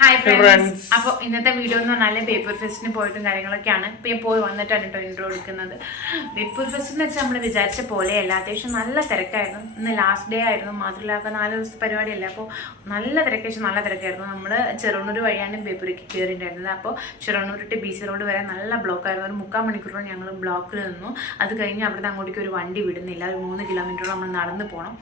Hi friends അപ്പൊ അപ്പോൾ ഇന്നത്തെ വീഡിയോ എന്ന് പറഞ്ഞാൽ പേപ്പർ ഫെസ്റ്റിന് പോയിട്ടും കാര്യങ്ങളൊക്കെയാണ്. ഇപ്പൊ ഞാൻ പോയി വന്നിട്ടാണ് കേട്ടോ ഇൻട്രോ എടുക്കുന്നത്. പേപ്പർ ഫെസ്റ്റ് എന്ന് വെച്ചാൽ നമ്മൾ വിചാരിച്ച പോലെ അല്ല. അത്യാവശ്യം നല്ല തിരക്കായിരുന്നു. ഇന്ന് ലാസ്റ്റ് ഡേ ആയിരുന്നു. മാത്രമല്ല അപ്പൊ നാല് ദിവസത്തെ പരിപാടിയല്ല? അപ്പോൾ നല്ല തിരക്കേശം നല്ല തിരക്കായിരുന്നു. നമ്മൾ ചെറുണ്ണൂർ വഴിയാണ് ബേപ്പൂരേക്ക് കയറിയിട്ടുണ്ടായിരുന്നത് അപ്പോൾ Cheruvannur to B C road വരെ നല്ല ബ്ലോക്ക് ആയിരുന്നു. ഒരു മുക്കാൽ മണിക്കൂറോളം ഞങ്ങൾ ബ്ലോക്കിൽ നിന്നു. അത് കഴിഞ്ഞ് അവിടുന്ന് അങ്ങോട്ടേക്ക് ഒരു വണ്ടി വിടുന്നില്ല. ഒരു മൂന്ന് കിലോമീറ്ററോളം നമ്മൾ നടന്നു പോകണം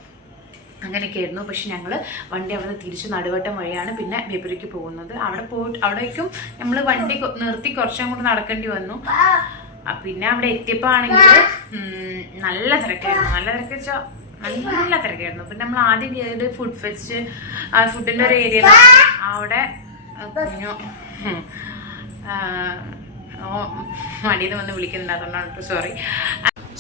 അങ്ങനെയൊക്കെ ആയിരുന്നു പക്ഷെ ഞങ്ങൾ വണ്ടി അവിടെ നിന്ന് തിരിച്ച് നടുവട്ടം വഴിയാണ് പിന്നെ ബേപ്പൂരിക്ക് പോകുന്നത്. അവിടെ പോയിട്ട് അവിടേക്കും നമ്മൾ വണ്ടി നിർത്തി കുറച്ചും കൂടെ നടക്കേണ്ടി വന്നു. പിന്നെ അവിടെ എത്തിയപ്പോൾ ആണെങ്കിൽ നല്ല തിരക്കായിരുന്നു. നല്ല തിരക്ക് വെച്ചാൽ നല്ല തിരക്കായിരുന്നു. പിന്നെ നമ്മൾ ആദ്യം കയറിയത് ഫുഡ് ഫെസ്റ്റ് ഫുഡിന്റെ ഒരു ഏരിയ അവിടെ കുഞ്ഞു മടിയിൽ നിന്ന് വന്ന് വിളിക്കുന്നുണ്ട്. അതുകൊണ്ടാണ് സോറി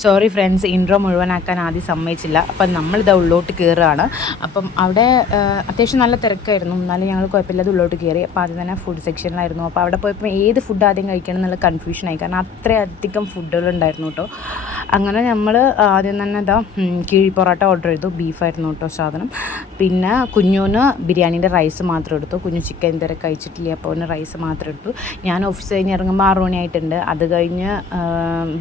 സോറി ഫ്രണ്ട്സ് ഇൻട്രോ മുഴുവനാക്കാൻ ആദ്യം സമ്മതിച്ചില്ല. അപ്പം നമ്മളിത് ഉള്ളോട്ട് കയറുകയാണ് അപ്പം അവിടെ അത്യാവശ്യം നല്ല തിരക്കായിരുന്നു. എന്നാലും ഞങ്ങൾ കുഴപ്പമില്ലാതെ ഉള്ളോട്ട് കയറി അപ്പോൾ ആദ്യം തന്നെ ഫുഡ് സെക്ഷനിലായിരുന്നു അപ്പോൾ അവിടെ പോയപ്പോൾ ഏത് ഫുഡ് ആദ്യം കഴിക്കണം എന്നുള്ള കൺഫ്യൂഷനായി കാരണം അത്രയധികം ഫുഡുകളുണ്ടായിരുന്നു കേട്ടോ. അങ്ങനെ നമ്മൾ ആദ്യം തന്നെ ഇതാ കിഴി പൊറോട്ട ഓർഡർ ചെയ്തു. ബീഫായിരുന്നു കേട്ടോ സാധനം. പിന്നെ കുഞ്ഞുന് ബിരിയാണീന്റെ റൈസ് മാത്രം എടുത്തു. കുഞ്ഞു ചിക്കൻ ഇതുവരെ കഴിച്ചിട്ടില്ല. അപ്പോൾ അവന് റൈസ് മാത്രം എടുത്തു. ഞാൻ ഓഫീസ് കഴിഞ്ഞ് ഇറങ്ങുമ്പോൾ ആറ് മണിയായിട്ടുണ്ട്. അത് കഴിഞ്ഞ്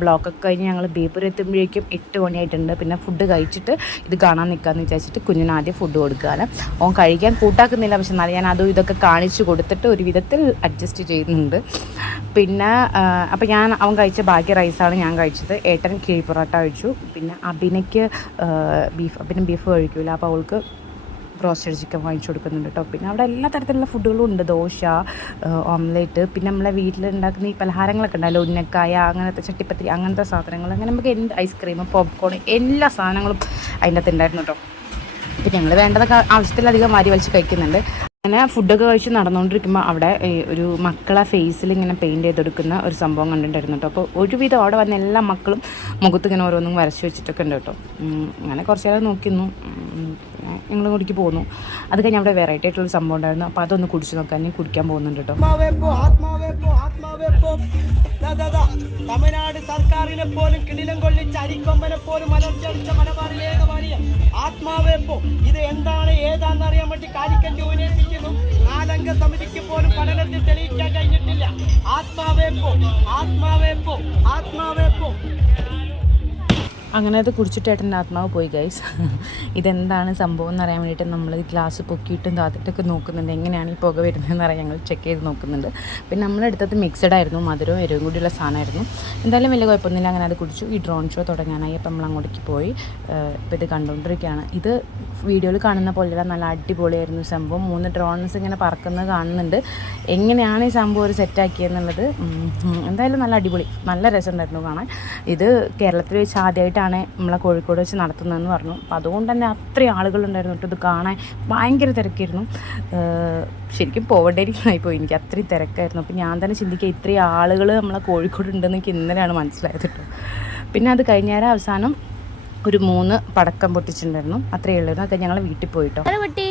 ബ്ലോക്കൊക്കെ കഴിഞ്ഞ് ഞങ്ങൾ ബേപ്പൂർ എത്തുമ്പോഴേക്കും എട്ട് മണിയായിട്ടുണ്ട്. പിന്നെ ഫുഡ് കഴിച്ചിട്ട് ഇത് കാണാൻ നിൽക്കാമെന്ന് വിചാരിച്ചിട്ട് കുഞ്ഞിന് ആദ്യം ഫുഡ് കൊടുക്കുകയാണ്. ഓൻ കഴിക്കാൻ കൂട്ടാക്കുന്നില്ല പക്ഷെ എന്നാലും ഞാൻ അതും ഇതൊക്കെ കാണിച്ചു കൊടുത്തിട്ട് ഒരു വിധത്തിൽ അഡ്ജസ്റ്റ് ചെയ്യുന്നുണ്ട്. പിന്നെ അപ്പോൾ ഞാൻ അവൻ കഴിച്ച ബാക്കി റൈസാണ് ഞാൻ കഴിച്ചത്. ഏട്ടൻ കിഴി പൊറോട്ട കഴിച്ചു. പിന്നെ അഭിനയ്ക്ക് ബീഫ് അഭിന് ബീഫ് കഴിക്കില്ല അപ്പോൾ അവൾക്ക് റോസ്റ്റഡ് ചിക്കൻ വാങ്ങിച്ചു കൊടുക്കുന്നുണ്ട് കേട്ടോ പിന്നെ അവിടെ എല്ലാ തരത്തിലുള്ള ഫുഡുകളും ഉണ്ട്. ദോശ ഓംലേറ്റ് പിന്നെ നമ്മളെ വീട്ടിലുണ്ടാക്കുന്ന ഈ പലഹാരങ്ങളൊക്കെ ഉണ്ടല്ലോ. ഉന്നക്കായ അങ്ങനത്തെ ചട്ടിപ്പത്തിരി അങ്ങനത്തെ സാധനങ്ങൾ. അങ്ങനെ നമുക്ക് എന്ത് ഐസ്ക്രീം പോപ്കോൺ എല്ലാ സാധനങ്ങളും അതിന്റെ അകത്ത് ഉണ്ടായിരുന്നു കേട്ടോ പിന്നെ ഞങ്ങൾ വേണ്ടതൊക്കെ ആവശ്യത്തിലധികം മാരി വലിച്ച് കഴിക്കുന്നുണ്ട്. അങ്ങനെ ഫുഡൊക്കെ കഴിച്ച് നടന്നുകൊണ്ടിരിക്കുമ്പോൾ അവിടെ ഒരു മക്കളെ ഫേസിൽ ഇങ്ങനെ പെയിന്റ് ചെയ്തെടുക്കുന്ന ഒരു സംഭവം കണ്ടിട്ടുണ്ടായിരുന്നു കേട്ടോ. അപ്പോൾ ഒരുവിധം അവിടെ വന്ന എല്ലാ മക്കളും മുഖത്ത് ഇങ്ങനെ ഓരോന്നും വരച്ച് വെച്ചിട്ടൊക്കെ ഉണ്ട് കേട്ടോ. അങ്ങനെ കുറച്ച് നേരം നോക്കിയിരുന്നു ഞങ്ങൾ കൂടിക്ക് പോന്നു. അത് കഴിഞ്ഞ് അവിടെ വെറൈറ്റി ആയിട്ടുള്ള സംഭവം ഉണ്ടായിരുന്നു. അപ്പോൾ അതൊന്ന് കുടിച്ച് നോക്കാൻ ഞാൻ കുടിക്കാൻ പോകുന്നുണ്ട് കേട്ടോ. തമിഴ്നാട് സർക്കാരിനെ പോലും കിടിലം കൊള്ളിച്ച് അരിക്കൊമ്പനെ പോലും മലർച്ചടിച്ച മലബാറിലേക വാണിയ ആത്മാവേപ്പോ. ഇത് എന്താണ് സമിതിക്ക് പോലും പഠനത്തിൽ തെളിയിക്കാൻ കഴിഞ്ഞിട്ടില്ല. ആത്മാവേപ്പോ ആത്മാവേപ്പോ ആത്മാവേപ്പോ. അങ്ങനെ അത് കുടിച്ചിട്ട് ഏട്ടന്റെ ആത്മാവ് പോയി ഗൈസ് ഇതെന്താണ് സംഭവം എന്ന് അറിയാൻ വേണ്ടിയിട്ട് നമ്മൾ ഈ ഗ്ലാസ് പൊക്കിയിട്ടും താത്തിട്ടൊക്കെ നോക്കുന്നുണ്ട്. എങ്ങനെയാണ് ഈ പുക വരുന്നതെന്ന് അറിയാൻ ഞങ്ങൾ ചെക്ക് ചെയ്ത് നോക്കുന്നുണ്ട്. പിന്നെ നമ്മളെടുത്തത് മിക്സഡ് ആയിരുന്നു. മധുരവും എരിവും കൂടിയുള്ള സാധനമായിരുന്നു. എന്തായാലും വലിയ കുഴപ്പമൊന്നുമില്ല. അങ്ങനെ അത് കുടിച്ചു. ഈ ഡ്രോൺ ഷോ തുടങ്ങാനായി അപ്പം നമ്മൾ അങ്ങോട്ടേക്ക് പോയി. ഇപ്പോൾ ഇത് കണ്ടുകൊണ്ടിരിക്കുകയാണ്. ഇത് വീഡിയോയിൽ കാണുന്ന പോലെയുള്ള നല്ല അടിപൊളിയായിരുന്നു സംഭവം. മൂന്ന് ഡ്രോൺസ് ഇങ്ങനെ പറക്കുന്നത് കാണുന്നുണ്ട്. എങ്ങനെയാണ് ഈ സംഭവം ഒരു സെറ്റാക്കിയെന്നുള്ളത് എന്തായാലും നല്ല അടിപൊളി. നല്ല രസമുണ്ടായിരുന്നു കാണാൻ. ഇത് കേരളത്തിൽ വെച്ച് ആദ്യമായിട്ടാണ് നമ്മളെ കോഴിക്കോട് വെച്ച് നടത്തുന്നതെന്ന് പറഞ്ഞു. അപ്പോൾ അതുകൊണ്ട് തന്നെ അത്രയും ആളുകളുണ്ടായിരുന്നു. കേട്ടോ ഇത് കാണാൻ ഭയങ്കര തിരക്കായിരുന്നു. ശരിക്കും പോവണ്ടേരിക്കായി പോയി. എനിക്ക് അത്രയും തിരക്കായിരുന്നു. അപ്പോൾ ഞാൻ തന്നെ ചിന്തിക്കുക ഇത്രയും ആളുകൾ നമ്മളെ കോഴിക്കോട് ഉണ്ടെന്ന് എനിക്ക് ഇന്നലെയാണ് മനസ്സിലായത് കേട്ടോ. പിന്നെ അത് കഴിഞ്ഞാൽ അവസാനം ഒരു മൂന്ന് പടക്കം പൊട്ടിച്ചിട്ടുണ്ടായിരുന്നു. അത്രയേ ഉള്ളായിരുന്നു. അതൊക്കെ ഞങ്ങൾ വീട്ടിൽ പോയിട്ടോ കുട്ടി.